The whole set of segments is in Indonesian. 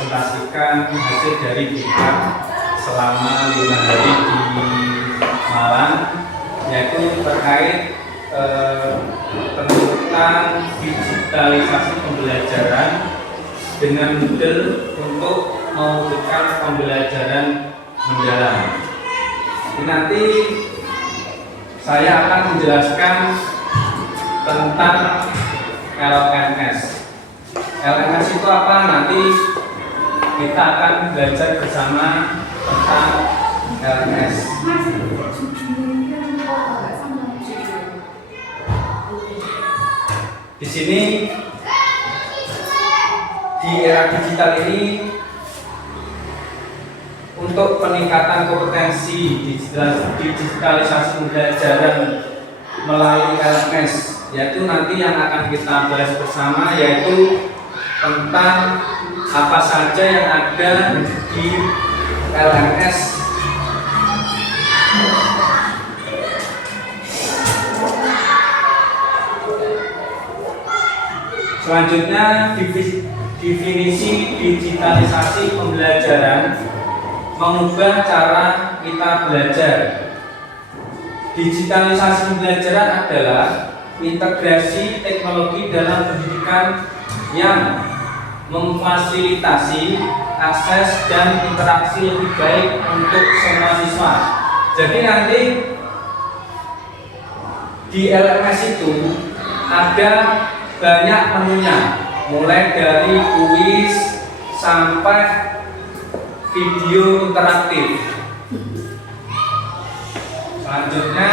mempresentasikan hasil dari diklat selama 5 hari di Malang, yaitu terkait tentang digitalisasi pembelajaran dengan model untuk mewujudkan pembelajaran mendalam. Nanti saya akan menjelaskan tentang LMS. LMS itu apa? Nanti kita akan belajar bersama tentang LMS. Di sini di era digital ini, untuk peningkatan kompetensi digitalisasi pembelajaran melalui LMS, yaitu nanti yang akan kita bahas bersama, yaitu tentang apa saja yang ada di LMS. Selanjutnya, definisi digitalisasi pembelajaran mengubah cara kita belajar. Digitalisasi pembelajaran adalah integrasi teknologi dalam pendidikan yang memfasilitasi akses dan interaksi lebih baik untuk semua siswa. Jadi nanti di LMS itu ada banyak menunya, mulai dari kuis sampai video interaktif. Selanjutnya,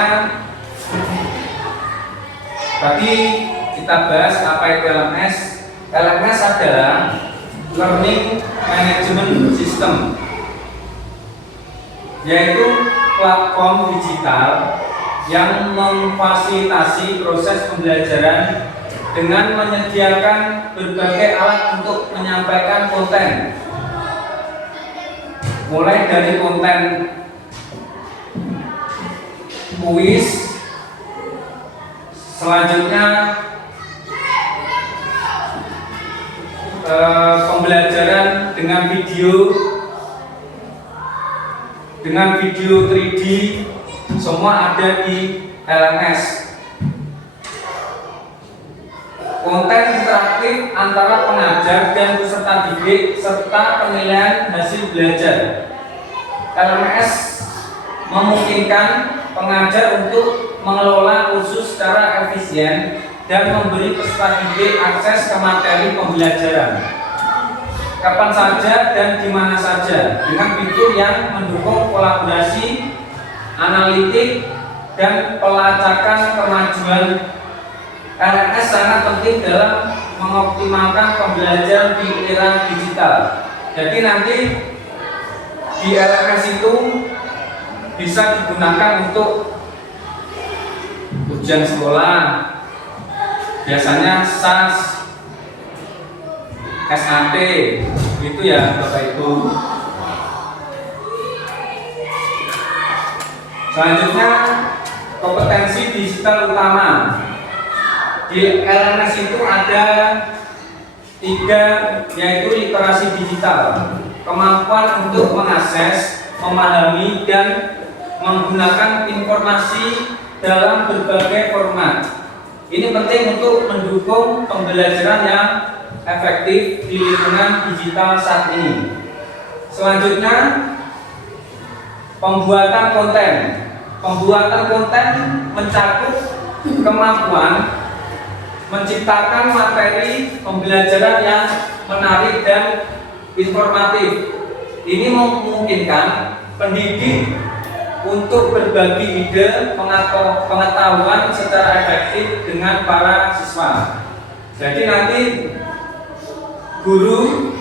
tadi kita bahas apa itu LMS. LMS adalah Learning Management System, yaitu platform digital yang memfasilitasi proses pembelajaran dengan menyediakan berbagai alat untuk menyampaikan konten, mulai dari konten kuis, selanjutnya pembelajaran dengan video 3D, semua ada di LMS. Konten interaktif antara pengajar dan peserta didik serta penilaian hasil belajar. LMS memungkinkan pengajar untuk mengelola kursus secara efisien dan memberi peserta didik akses ke materi pembelajaran kapan saja dan di mana saja, dengan fitur yang mendukung kolaborasi, analitik, dan pelacakan kemajuan. LMS sangat penting dalam mengoptimalkan pembelajaran di era digital. Jadi nanti di LMS itu bisa digunakan untuk ujian sekolah, biasanya SAS, SAT, gitu ya Bapak Ibu. Selanjutnya, kompetensi digital utama. Di LMS itu ada 3, yaitu literasi digital, kemampuan untuk mengakses, memahami, dan menggunakan informasi dalam berbagai format. Ini penting untuk mendukung pembelajaran yang efektif di lingkungan digital saat ini. Selanjutnya, pembuatan konten. Pembuatan konten mencakup kemampuan menciptakan materi pembelajaran yang menarik dan informatif. Ini memungkinkan pendidik untuk berbagi ide pengetahuan secara efektif dengan para siswa. Jadi nanti guru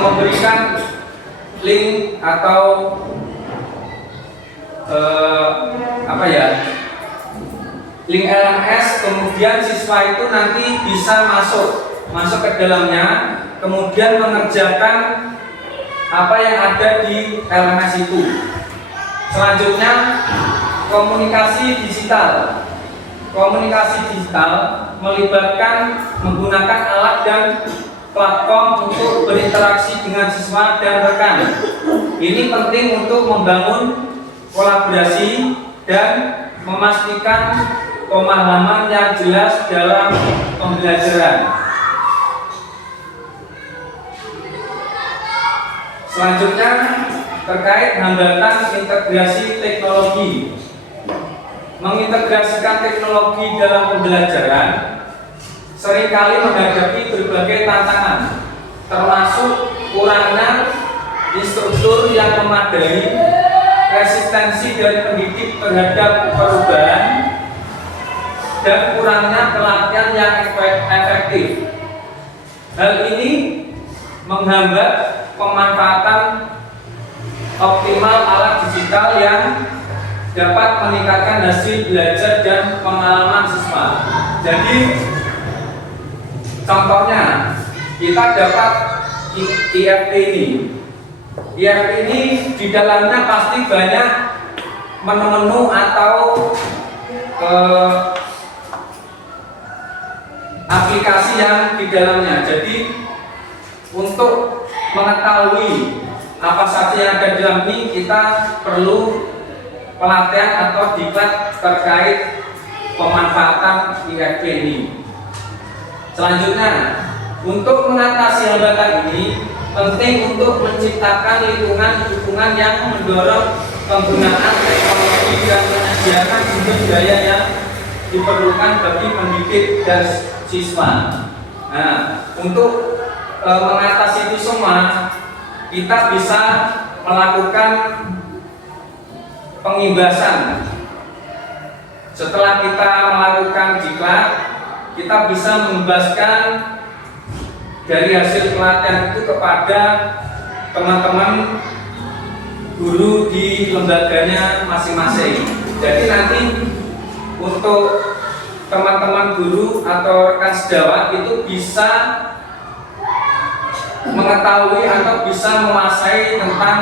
memberikan link atau link LMS, kemudian siswa itu nanti bisa masuk ke dalamnya, kemudian mengerjakan apa yang ada di LMS itu. Selanjutnya, komunikasi digital. Komunikasi digital melibatkan menggunakan alat dan platform untuk berinteraksi dengan siswa dan rekan. Ini penting untuk membangun kolaborasi dan memastikan pemahaman yang jelas dalam pembelajaran. Selanjutnya terkait hambatan integrasi teknologi. Mengintegrasikan teknologi dalam pembelajaran seringkali menghadapi berbagai tantangan, termasuk kurangnya instruktur yang memadai, resistensi dari pendidik terhadap perubahan, dan kurangnya pelatihan yang efektif. Hal ini menghambat pemanfaatan optimal alat digital yang dapat meningkatkan hasil belajar dan pengalaman siswa. Jadi contohnya kita dapat IFT ini. IFT ini di dalamnya pasti banyak menu-menu atau aplikasi yang di dalamnya. Jadi untuk mengetahui apa saja yang ada di dalam ini, kita perlu pelatihan atau diklat terkait pemanfaatan IFT ini. Selanjutnya, untuk mengatasi hambatan ini, penting untuk menciptakan lingkungan dukungan yang mendorong penggunaan teknologi dan menyediakan sumber daya yang diperlukan bagi pendidik dan siswa. Nah, untuk mengatasi itu semua, kita bisa melakukan pengimbasan. Setelah kita melakukan diklat, kita bisa mengimbaskan dari hasil pelatihan itu kepada teman-teman guru di lembaganya masing-masing. Jadi nanti untuk teman-teman guru atau rekan sejawat itu bisa mengetahui atau bisa menguasai tentang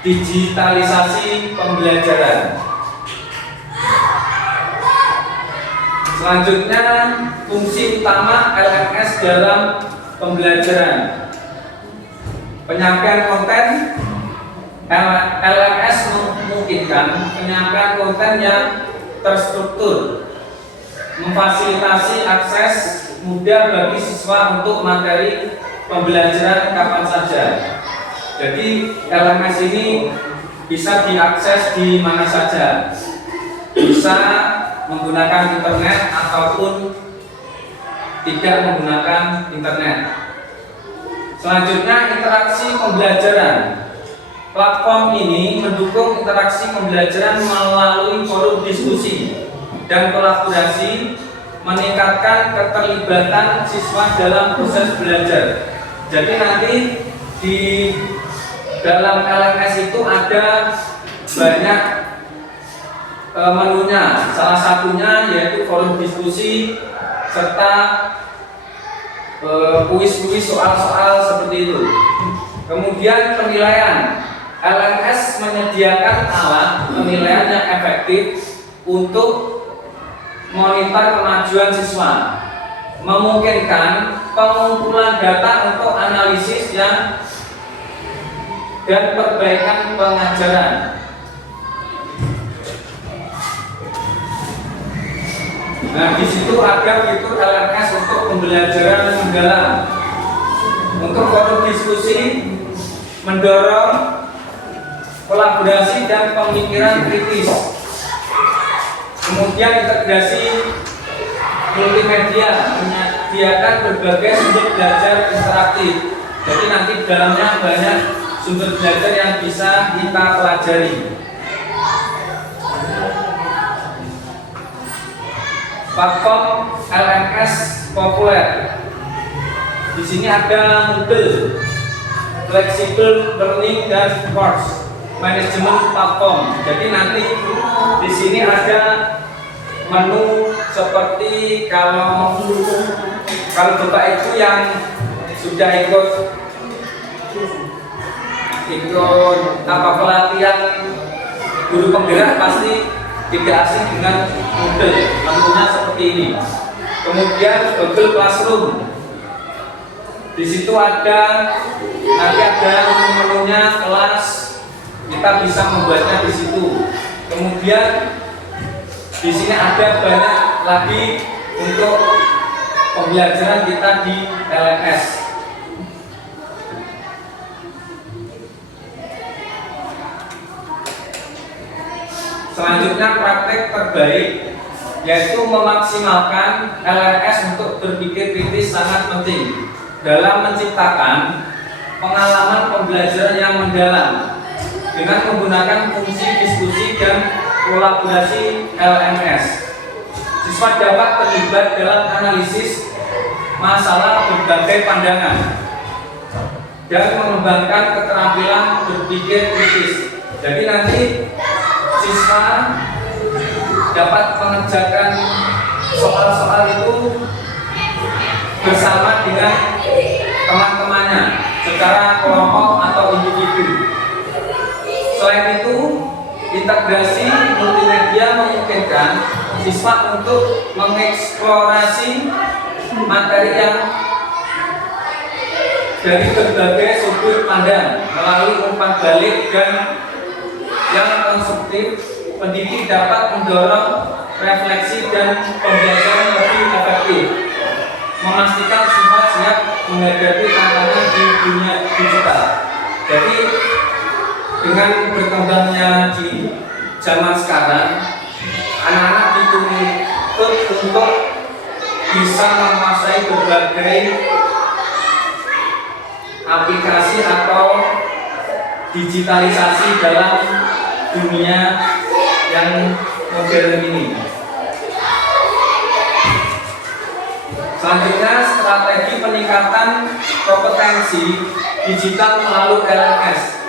digitalisasi pembelajaran. Selanjutnya, fungsi utama LMS dalam pembelajaran. Penyampaian konten. LMS memungkinkan penyampaian konten yang terstruktur, memfasilitasi akses mudah bagi siswa untuk materi pembelajaran kapan saja. Jadi LMS ini bisa diakses di mana saja, bisa menggunakan internet ataupun tidak menggunakan internet. Selanjutnya, interaksi pembelajaran. Platform ini mendukung interaksi pembelajaran melalui forum diskusi dan kolaborasi, meningkatkan keterlibatan siswa dalam proses belajar. Jadi nanti di dalam LMS itu ada banyak menunya. Salah satunya yaitu forum diskusi serta kuis-kuis soal-soal seperti itu. Kemudian penilaian. LMS menyediakan alat penilaian yang efektif untuk monitor kemajuan siswa, memungkinkan pengumpulan data untuk analisis dan perbaikan pengajaran. Nah, di situ ada fitur LMS untuk pembelajaran mendalam. Untuk forum diskusi mendorong kolaborasi dan pemikiran kritis. Kemudian integrasi multimedia, menyediakan berbagai sumber belajar interaktif. Jadi nanti di dalamnya banyak sumber belajar yang bisa kita pelajari. Platform LMS populer. Di sini ada Moodle, Flexible Learning dan Course Management Platform. Jadi nanti di sini ada menu seperti kalau Bapak itu yang sudah ikut pelatihan guru penggerak pasti tidak asing dengan Moodle. Menunya seperti ini. Kemudian Google Classroom, Di situ ada nanti ada menunya kelas, kita bisa membuatnya di situ. Kemudian di sini ada banyak lagi untuk pembelajaran kita di LMS. Selanjutnya praktek terbaik, yaitu memaksimalkan LMS untuk berpikir kritis sangat penting dalam menciptakan pengalaman pembelajaran yang mendalam dengan menggunakan fungsi diskusi dan kolaborasi LMS. Siswa dapat terlibat dalam analisis masalah berbagai pandangan dan mengembangkan keterampilan berpikir kritis. Jadi nanti siswa dapat mengerjakan soal-soal itu bersama dengan teman-temannya secara kelompok atau individu. Selain itu, integrasi multimedia memungkinkan siswa untuk mengeksplorasi materi yang dari berbagai sudut pandang melalui umpan balik dan yang konstruktif. Pendidik dapat mendorong refleksi dan pembelajaran lebih efektif, memastikan siswa siap menghadapi tantangan di dunia digital. Jadi dengan berkembangnya di zaman sekarang, anak-anak dituntut untuk bisa menguasai berbagai aplikasi atau digitalisasi dalam dunia yang modern ini. Selanjutnya, strategi peningkatan kompetensi digital melalui LMS.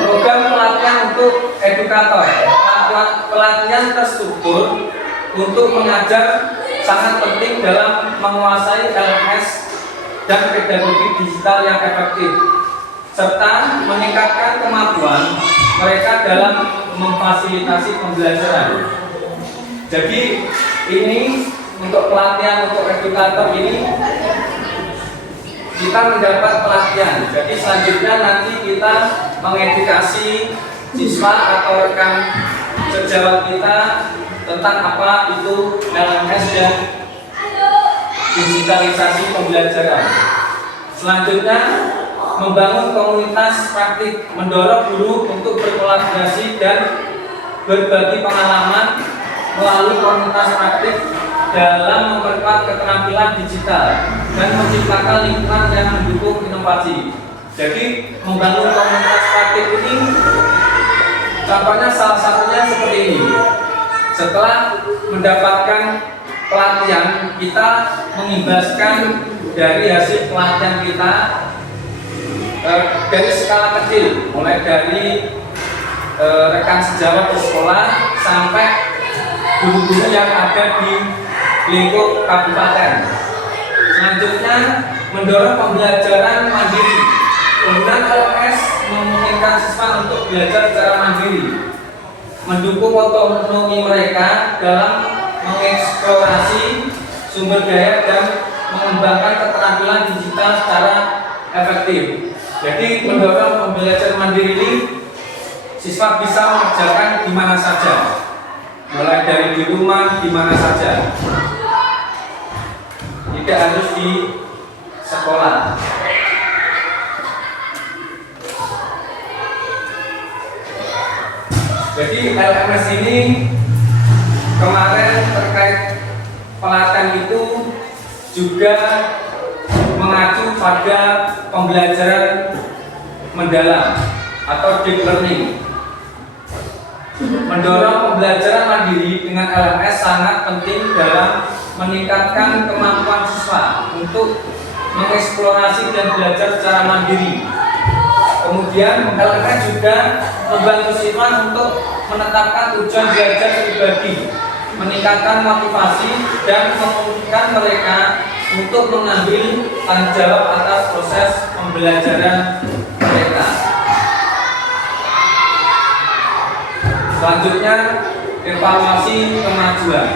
Program pelatihan untuk edukator. Pelatihan terstruktur untuk mengajar sangat penting dalam menguasai LMS dan pedagogi digital yang efektif, serta meningkatkan kemampuan mereka dalam memfasilitasi pembelajaran. Jadi ini untuk pelatihan untuk edukator ini kita mendapat pelatihan. Jadi selanjutnya nanti kita mengedukasi siswa atau rekan sejawat kita tentang apa itu LMS dan digitalisasi pembelajaran. Selanjutnya, membangun komunitas praktik, mendorong guru untuk berkolaborasi dan berbagi pengalaman melalui komunitas praktik dalam memperkuat keterampilan digital dan menciptakan lingkungan yang mendukung inovasi. Jadi membangun komunitas praktik ini contohnya salah satunya seperti ini. Setelah mendapatkan pelatihan, kita mengimbaskan dari hasil pelatihan kita dari skala kecil, mulai dari rekan sejawat di sekolah sampai guru-guru yang ada di lingkup kabupaten. Selanjutnya, mendorong pembelajaran mandiri. Penggunaan LMS memungkinkan siswa untuk belajar secara mandiri, mendukung otonomi mereka dalam mengeksplorasi sumber daya dan mengembangkan keterampilan digital secara efektif. Jadi mendorong pembelajaran mandiri ini siswa bisa mengerjakan di mana saja, mulai dari di rumah, di mana saja, tidak harus di sekolah. Jadi LMS ini kemarin terkait pelatihan itu juga mengacu pada pembelajaran mendalam atau deep learning. Mendorong pembelajaran mandiri dengan LMS sangat penting dalam meningkatkan kemampuan siswa untuk mengeksplorasi dan belajar secara mandiri. Kemudian LMS juga membantu siswa untuk menetapkan tujuan belajar pribadi, meningkatkan motivasi dan memungkinkan mereka untuk mengambil tanggung jawab atas proses pembelajaran mereka. Selanjutnya, evaluasi kemajuan.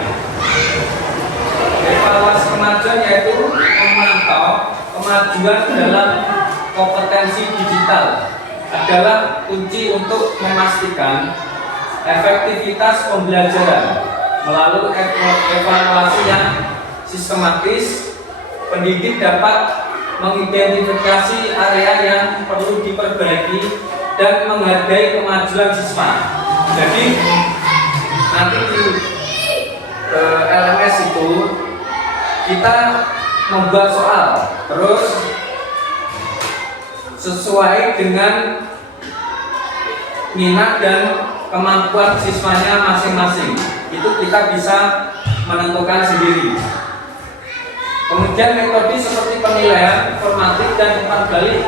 Evaluasi kemajuan yaitu memantau kemajuan dalam kompetensi digital adalah kunci untuk memastikan efektivitas pembelajaran melalui evaluasi yang sistematis. Pendidik dapat mengidentifikasi area yang perlu diperbaiki dan menghargai kemajuan siswa. Jadi nanti di LMS itu kita membuat soal, terus sesuai dengan minat dan kemampuan siswanya masing-masing. Itu kita bisa menentukan sendiri. Kemudian metode seperti penilaian formatif dan umpan balik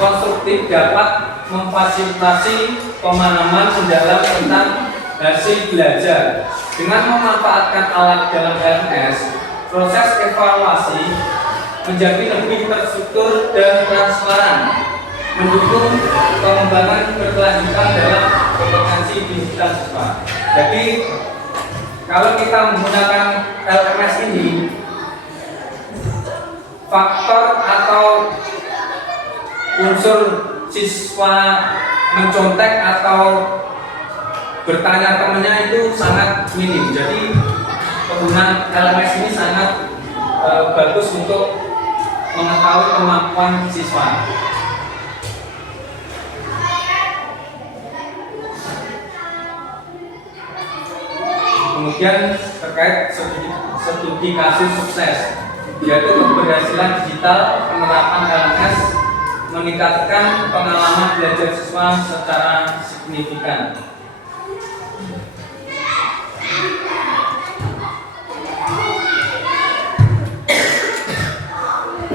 konstruktif dapat memfasilitasi pemahaman mendalam tentang hasil belajar. Dengan memanfaatkan alat dalam LMS, proses evaluasi menjadi lebih terstruktur dan transparan, mendukung pengembangan berkelanjutan dalam kompetensi digital siswa. Jadi kalau kita menggunakan LMS ini, faktor atau unsur siswa mencontek atau bertanya temannya itu sangat minim. Jadi penggunaan LMS ini sangat bagus untuk mengetahui kemampuan siswa. Kemudian terkait studi kasus sukses, yaitu keberhasilan digital penerapan LMS meningkatkan pengalaman belajar siswa secara signifikan.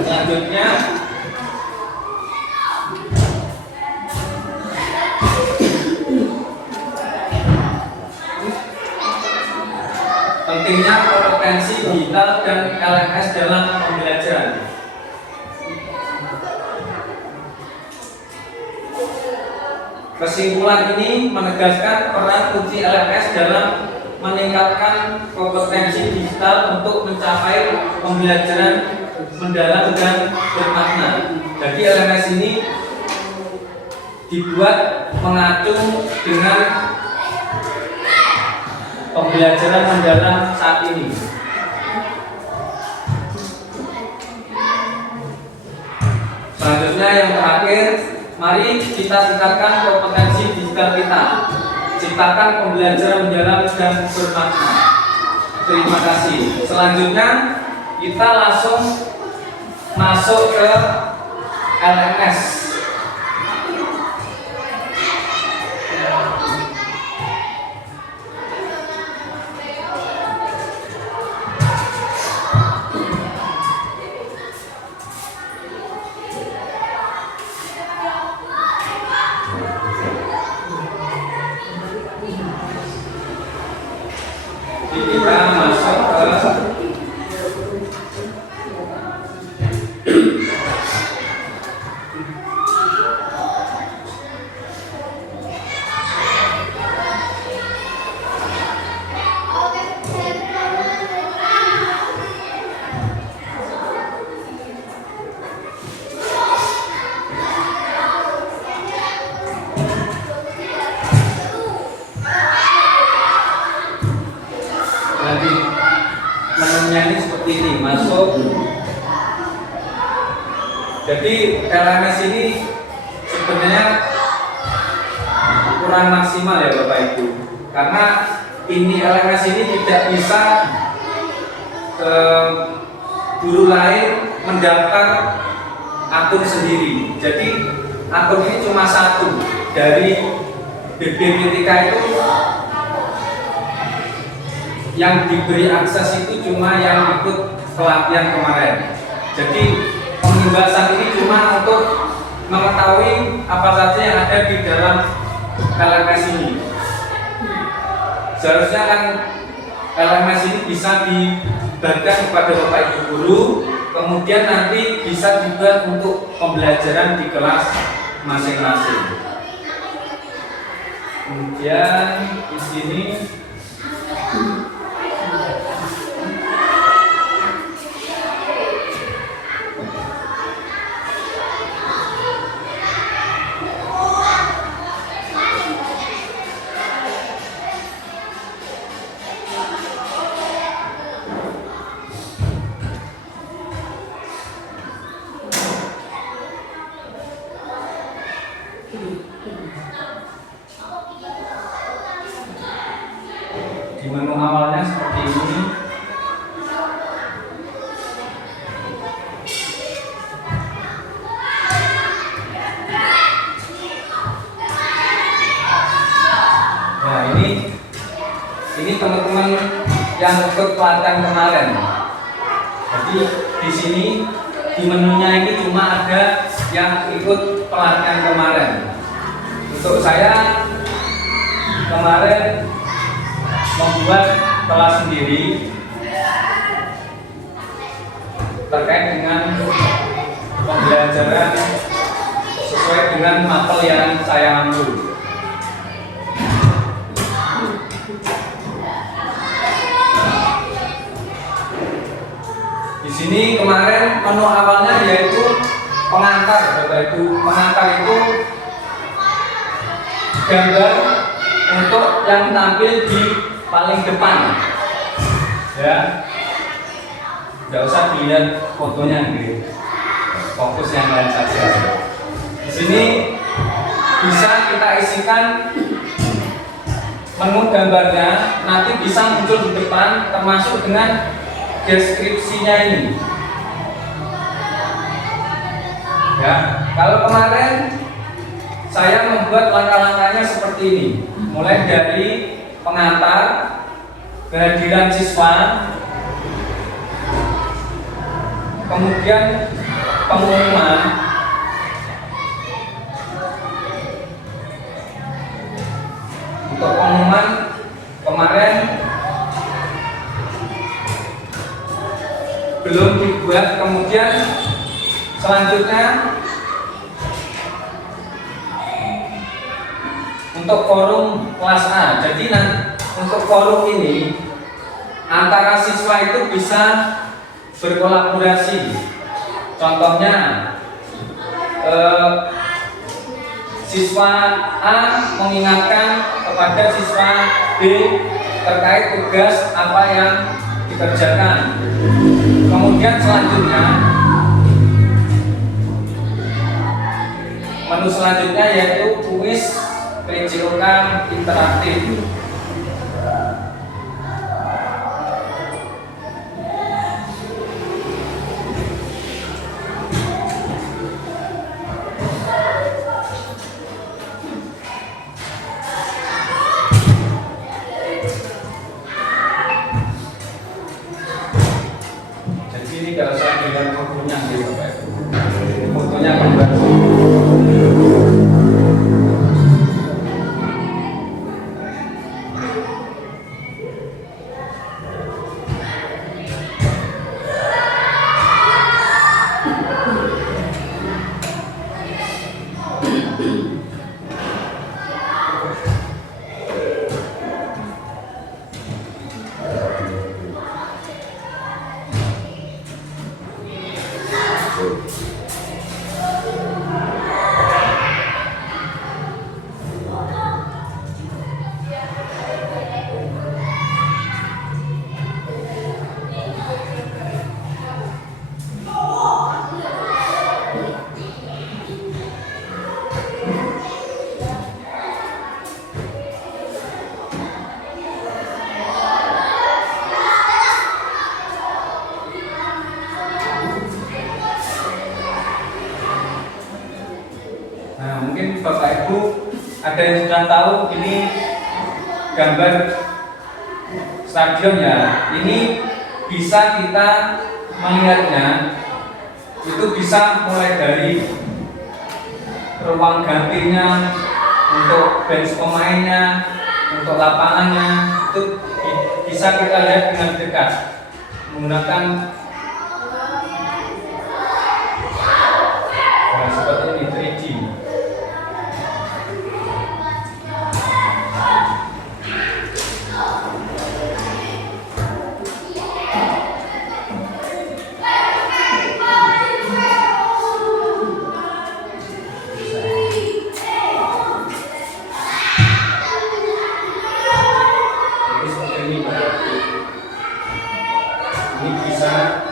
Selanjutnya pentingnya kompetensi digital dan LMS dalam pembelajaran. Kesimpulan ini menegaskan peran kunci LMS dalam meningkatkan kompetensi digital untuk mencapai pembelajaran mendalam dan bermakna. Jadi LMS ini dibuat mengacu dengan pembelajaran mendalam saat ini. Selanjutnya yang terakhir, mari kita tingkatkan kompetensi digital kita. Ciptakan pembelajaran mendalam dan bermakna. Terima kasih. Selanjutnya kita langsung masuk ke LMS. Kita masuk ke menunya ini seperti ini, masuk. Jadi LMS ini sebenarnya kurang maksimal ya Bapak Ibu, karena ini LMS ini tidak bisa guru lain mendaftar akun sendiri. Jadi akun ini cuma satu dari BPPTK itu. Yang diberi akses itu cuma yang ikut pelatihan kemarin. Jadi pembebasan ini cuma untuk mengetahui apa saja yang ada di dalam LMS ini. Seharusnya kan LMS ini bisa dibagikan kepada Bapak Ibu guru, kemudian nanti bisa dibuat untuk pembelajaran di kelas masing-masing. Kemudian di sini Menu awalnya seperti ini. Nah, ini teman-teman yang ikut pelatihan kemarin. Jadi di sini di menunya ini cuma ada yang ikut pelatihan kemarin. Untuk saya kemarin membuat kelas sendiri terkait dengan pembelajaran sesuai dengan mapel yang saya ambil. Di sini kemarin menu awalnya yaitu pengantar, Bapak Ibu. Pengantar itu gambar untuk yang tampil di paling depan, ya. Tidak usah dilihat fotonya, gitu. Fokus yang lain saja. Di sini bisa kita isikan menu gambarnya, nanti bisa muncul di depan, termasuk dengan deskripsinya ini. Ya, kalau kemarin saya membuat langkah-langkahnya seperti ini, mulai dari pengantar, kehadiran siswa, kemudian pengumuman, untuk pengumuman kemarin belum dibuat, kemudian selanjutnya untuk forum kelas A. Jadi untuk forum ini antara siswa itu bisa berkolaborasi. Contohnya siswa A mengingatkan kepada siswa B terkait tugas apa yang dikerjakan. Kemudian selanjutnya menu selanjutnya yaitu kuis PJOK interaktif. Jadi ini kalau saya bilang fotonya gitu, Pak. Fotonya gambar. Nah, mungkin Bapak Ibu ada yang sudah tahu ini gambar stadion ya. Ini bisa kita melihatnya itu bisa mulai dari ruang gantinya, untuk bench pemainnya, untuk lapangannya, itu bisa kita lihat dengan dekat menggunakan seperti ini 3D. Ini bisa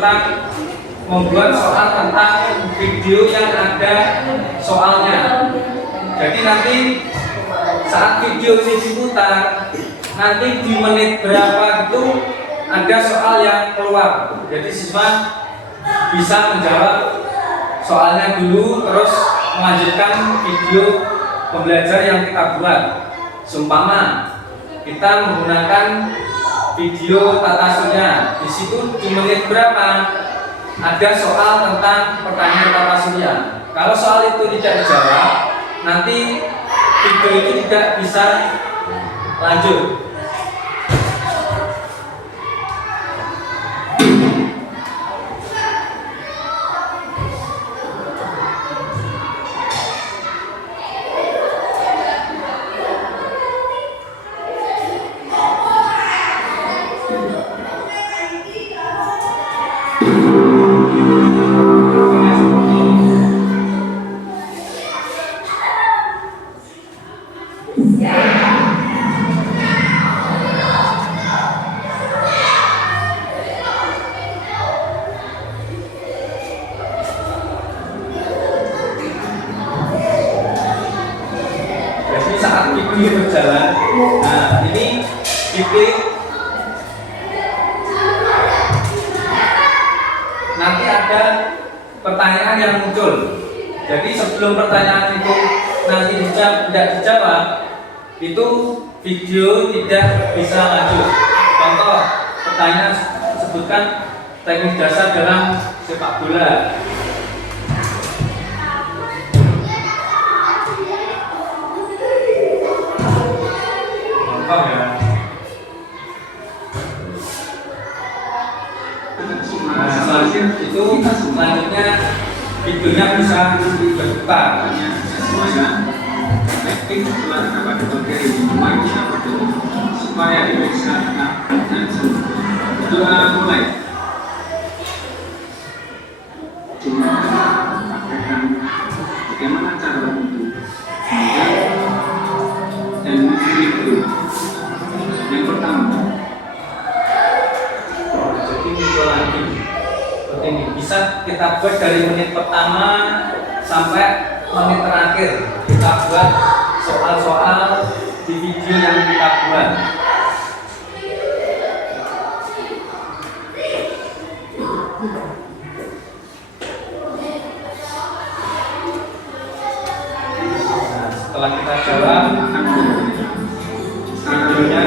tentang membuat soal tentang video yang ada soalnya. Jadi nanti saat video ini diputar, nanti di menit berapa itu ada soal yang keluar. Jadi siswa bisa menjawab soalnya dulu, terus melanjutkan video pembelajar yang kita buat. Seumpama kita menggunakan video tata surya, di situ di menit berapa ada soal tentang pertanyaan tata surya. Kalau soal itu tidak dijawab, nanti video itu tidak bisa lanjut. Saat video berjalan, nah ini diklik, nanti ada pertanyaan yang muncul. Jadi sebelum pertanyaan itu nanti tidak dijawab, itu video tidak bisa lanjut. Contoh pertanyaan, sebutkan teknik dasar dalam sepak bola. Ya. Nah, selanjutnya videonya bisa berputar. Supaya bisa mulai. Bagaimana cara untuk dan itu yang pertama. Jadi muncul lagi seperti ini. Bisa kita buat dari menit pertama sampai menit terakhir. Kita buat soal-soal di video yang kita buat. Nah, setelah kita jawab, videonya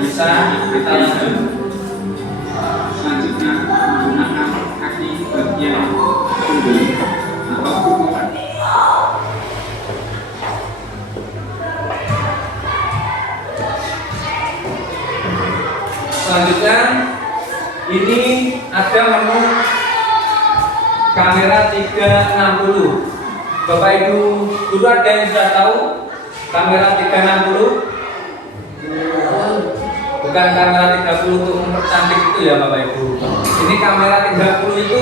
bisa kita lanjut. Selanjutnya menggunakan kaki bagian punggul atau pukulan. Selanjutnya ini ada menu kamera 360. Bapak Ibu guru ada yang sudah tahu kamera 360? Bukan kamera 30 untuk mempercantik itu ya Bapak Ibu. Ini kamera 30 itu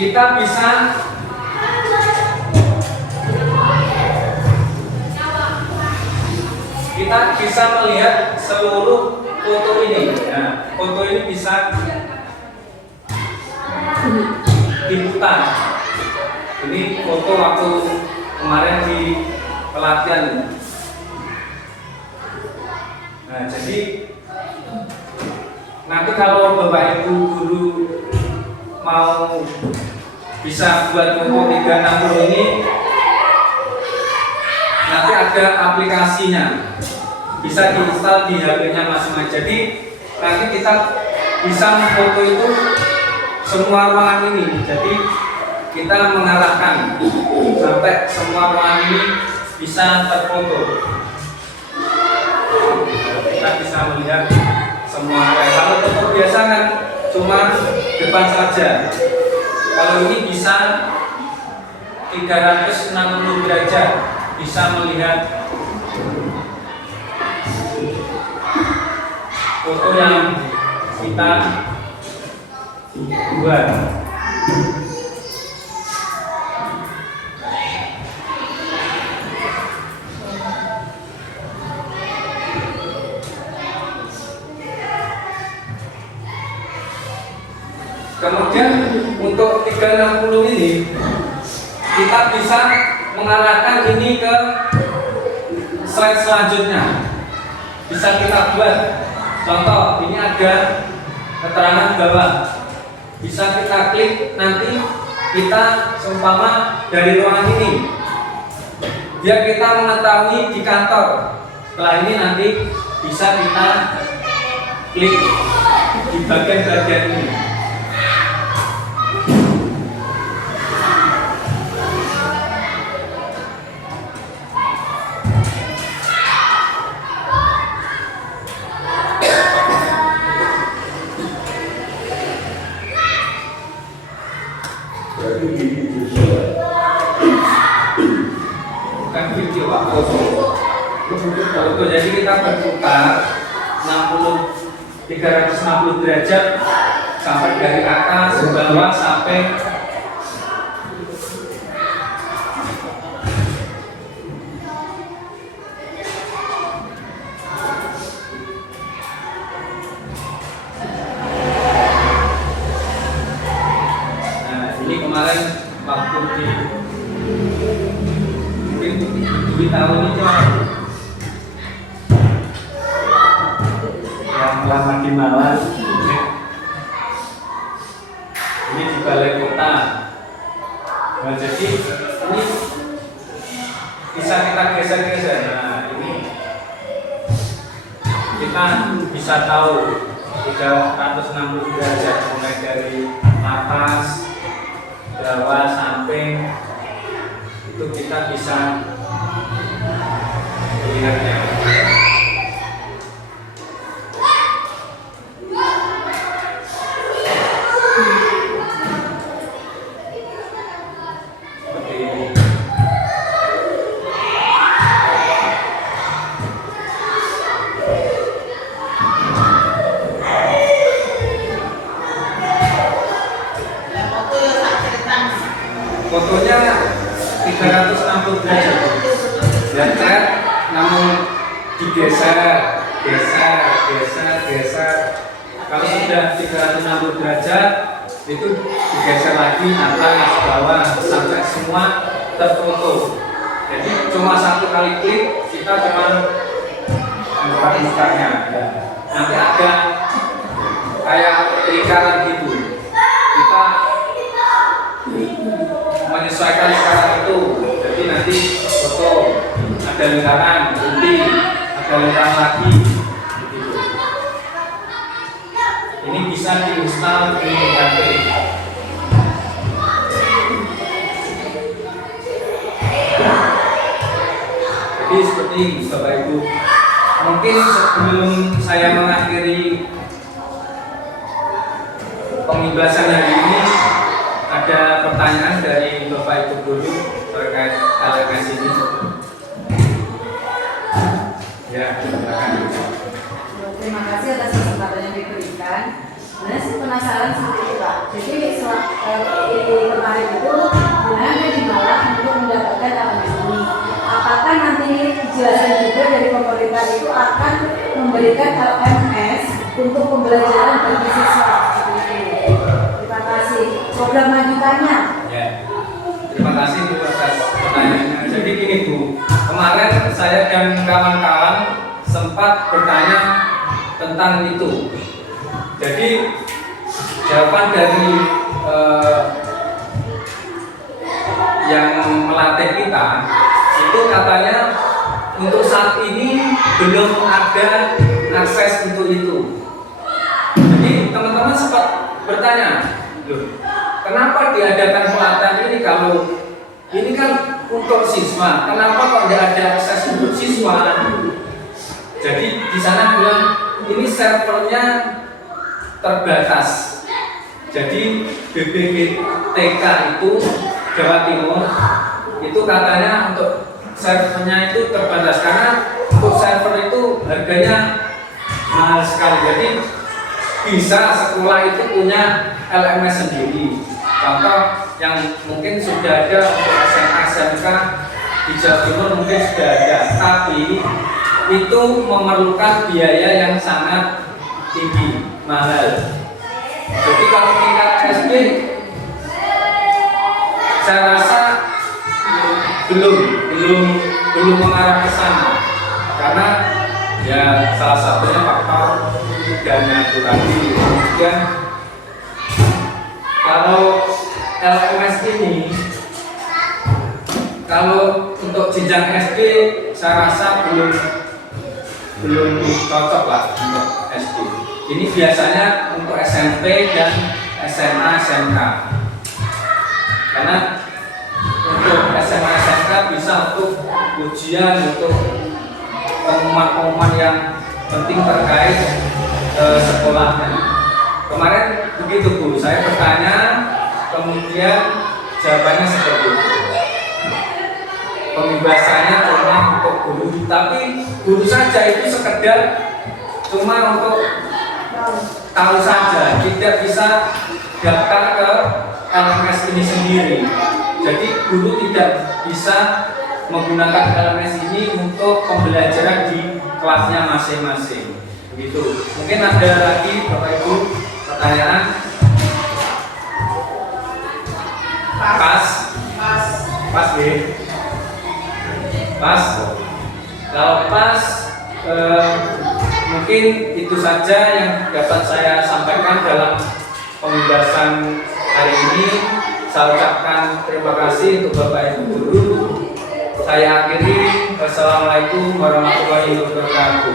kita bisa melihat seluruh foto ini. Nah, foto ini bisa diputar. Ini foto waktu kemarin di pelatihan. Nah, jadi nanti kalau Bapak Ibu guru mau bisa buat foto 360 ini, nanti ada aplikasinya, bisa diinstal di HP-nya masing-masing. Jadi nanti kita bisa memfoto itu semua ruangan ini. Jadi kita mengarahkan sampai semua ruangan ini bisa terfoto. Kita bisa melihat semua area. Kalau foto biasa kan cuma depan saja. Kalau ini bisa 360 derajat, bisa melihat foto yang kita buat. kemudian untuk 360 ini kita bisa mengarahkan ini ke slide selanjutnya. Bisa kita buat contoh, ini ada keterangan bawah, bisa kita klik, nanti kita seumpama dari ruangan ini biar kita mengetahui di kantor. Setelah ini nanti bisa kita klik di bagian-bagian ini. Bukan video, Pak, foto. Jadi kita berputar 360 derajat sampai dari atas ke bawah sampai kemarin waktu di mungkin di tahun itu yang lama di Malang, ini di balai kota. Nah, jadi ini bisa kita geser-geser. Nah, ini kita bisa tahu 360 derajat mulai dari atas, bawah, samping, itu kita bisa melihatnya. Seperti ini. Fotonya 360 derajat, dan namun digeser, geser. Kalau sudah 360 derajat, itu digeser lagi atas, bawah, sampai semua terfoto. Jadi cuma satu kali klik, kita cuma membuka mukanya. Nanti ada kayak lingkaran gitu. Kita menyesuaikan lingkaran itu, jadi nanti foto ada lingkaran putih, ada lingkaran lagi gitu. Ini bisa diinstal di HP. Jadi seperti ini Bapak Ibu. Mungkin sebelum saya mengakhiri pembahasan hari ini, ada pertanyaan dari Bapak Ibu guru terkait LMS ini? Ya, silakan. Terima kasih atas kesempatan yang diberikan. Sebenarnya saya penasaran seperti itu, Pak. Jadi kemarin itu sebenarnya di Malang untuk mendapatkan LMS ini. Apakah nanti dijelaskan juga dari pemerintah itu akan memberikan LMS untuk pembelajaran bagi siswa? Terima kasih. Program lanjutannya. Ya, terima kasih Bu atas pertanyaannya. Jadi gini Bu, kemarin saya dan kawan-kawan sempat bertanya tentang itu. Jadi jawaban dari yang melatih kita itu katanya untuk saat ini belum ada akses untuk itu. Jadi teman-teman sempat bertanya, loh, kenapa diadakan pelatihan ini kalau ini kan untuk siswa? Kenapa kok tidak ada akses untuk siswa? Jadi di sana bilang ini servernya terbatas. Jadi BPPTK itu Jawa Timur itu katanya untuk servernya itu terbatas karena untuk server itu harganya mahal sekali. Jadi bisa sekolah itu punya LMS sendiri. Contoh yang mungkin sudah ada untuk SMA SMK di Jawa Timur mungkin sudah ada, tapi itu memerlukan biaya yang sangat tinggi, mahal. Jadi kalau tingkat SD saya rasa belum mengarah ke sana, karena ya salah satunya faktor dana itu tadi. Kemudian kalau LMS ini, kalau untuk jenjang SD saya rasa belum cocok lah untuk SD. Ini biasanya untuk SMP dan SMA SMK. Karena untuk SMA SMK bisa untuk ujian, untuk pengumuman-pengumuman yang penting terkait sekolahnya. Kemarin begitu Bu, saya bertanya, kemudian jawabannya seperti itu. Pembebasannya cuma untuk guru, tapi guru saja itu sekedar cuma untuk tahu saja, tidak bisa daftar ke LMS ini sendiri. Jadi guru tidak bisa menggunakan LMS ini untuk pembelajaran di kelasnya masing-masing. Begitu. Mungkin ada lagi Bapak Ibu pertanyaan? Pas B. Pas. Kalau pas, mungkin itu saja yang dapat saya sampaikan dalam pembahasan hari ini. Saya ucapkan terima kasih untuk Bapak Ibu guru. Saya akhiri. Wassalamualaikum warahmatullahi wabarakatuh.